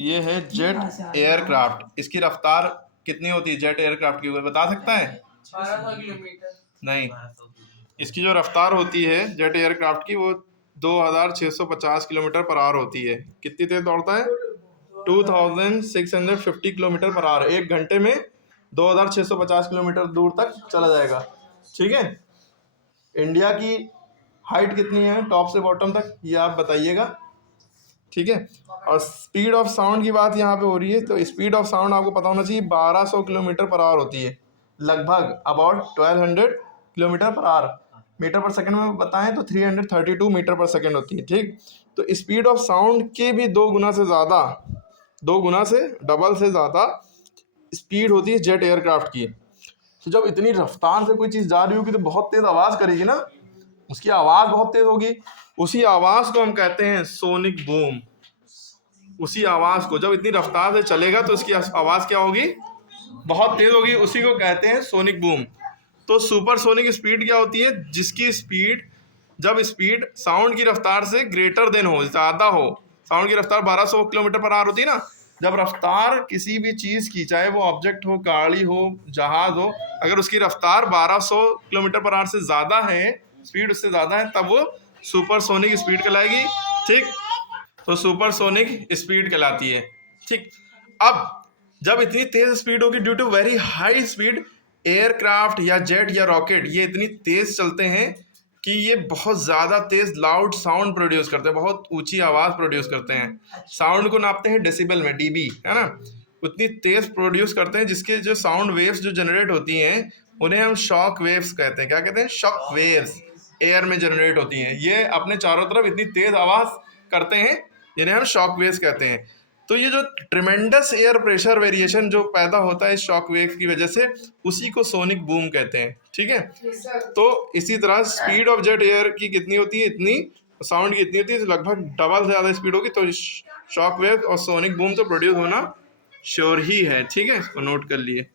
ये है jet aircraft. इसकी रफ्तार कितनी होती है जेट एयरक्राफ्ट की, कोई बता सकता है? 1200 किलोमीटर। नहीं, इसकी जो रफ्तार होती है जेट एयरक्राफ्ट की वो 2650 किलोमीटर पर आवर होती है। कितनी तेज दौड़ता है? 2650 किलोमीटर पर आवर। एक घंटे में 2650 किलोमीटर दूर तक चला जाएगा। ठीक है। इंडिया की हाइट कितनी है टॉप से बॉटम तक, ये आप बताइएगा। ठीक है। और स्पीड ऑफ साउंड की बात यहाँ पे हो रही है, तो स्पीड ऑफ साउंड आपको पता होना चाहिए 1200 किलोमीटर पर आवर होती है, लगभग about 1200 kilometer per hour. Meter per second में बताएं तो 332 मीटर पर सेकंड होती है। ठीक। तो स्पीड ऑफ साउंड के भी 2 गुना से ज़्यादा, 2 गुना से डबल से ज़्यादा स्पीड होती है जेट एयरक्राफ्ट की। तो जब इतनी रफ्तार से कोई चीज़ जा रही होगी तो बहुत तेज़ आवाज़ करेगी ना, उसकी आवाज़ बहुत तेज़ होगी। उसी आवाज़ को हम कहते हैं सोनिक बूम। उसी आवाज़ को जब इतनी रफ्तार से चलेगा तो उसकी आवाज़ क्या होगी? बहुत तेज़ होगी। उसी को कहते हैं सोनिक बूम। तो सुपरसोनिक स्पीड क्या होती है? जिसकी स्पीड, जब स्पीड साउंड की रफ्तार से ग्रेटर देन हो, ज़्यादा हो। साउंड की रफ्तार 1200 किलोमीटर पर आवर होती है ना, जब रफ्तार किसी भी चीज़ की, चाहे वो ऑब्जेक्ट हो, गाड़ी हो, जहाज़ हो, अगर उसकी रफ्तार 1200 किलोमीटर पर आवर से ज़्यादा है, स्पीड उससे ज़्यादा है, तब वो सुपरसोनिक स्पीड कहलाएगी। ठीक। तो सुपरसोनिक स्पीड कहलाती है। ठीक। अब जब इतनी तेज स्पीड होगी due to very high speed, aircraft या जेट या रॉकेट ये इतनी तेज चलते हैं कि ये बहुत ज़्यादा तेज लाउड साउंड प्रोड्यूस करते हैं, बहुत ऊंची आवाज़ प्रोड्यूस करते हैं। साउंड को नापते हैं डेसिबल में, डीबी, है ना। उतनी तेज प्रोड्यूस करते हैं जिसके जो साउंड वेव्स जो जनरेट होती हैं उन्हें हम शॉक वेव्स कहते हैं। क्या कहते हैं? शॉक वेव्स एयर में जनरेट होती हैं। ये अपने चारों तरफ इतनी तेज आवाज़ करते हैं जिन्हें हम शॉक वेव्स कहते हैं। तो ये जो ट्रिमेंडस एयर प्रेशर वेरिएशन जो पैदा होता है इस शॉक वेव की वजह से, उसी को सोनिक बूम कहते हैं। ठीक है। तो इसी तरह स्पीड ऑफ जेट एयर की कितनी होती है? इतनी। साउंड की इतनी होती है, तो लगभग डबल से ज़्यादा स्पीड होगी, तो शॉक वेव और सोनिक बूम तो प्रोड्यूस होना श्योर ही है। ठीक है, इसको नोट कर लिए।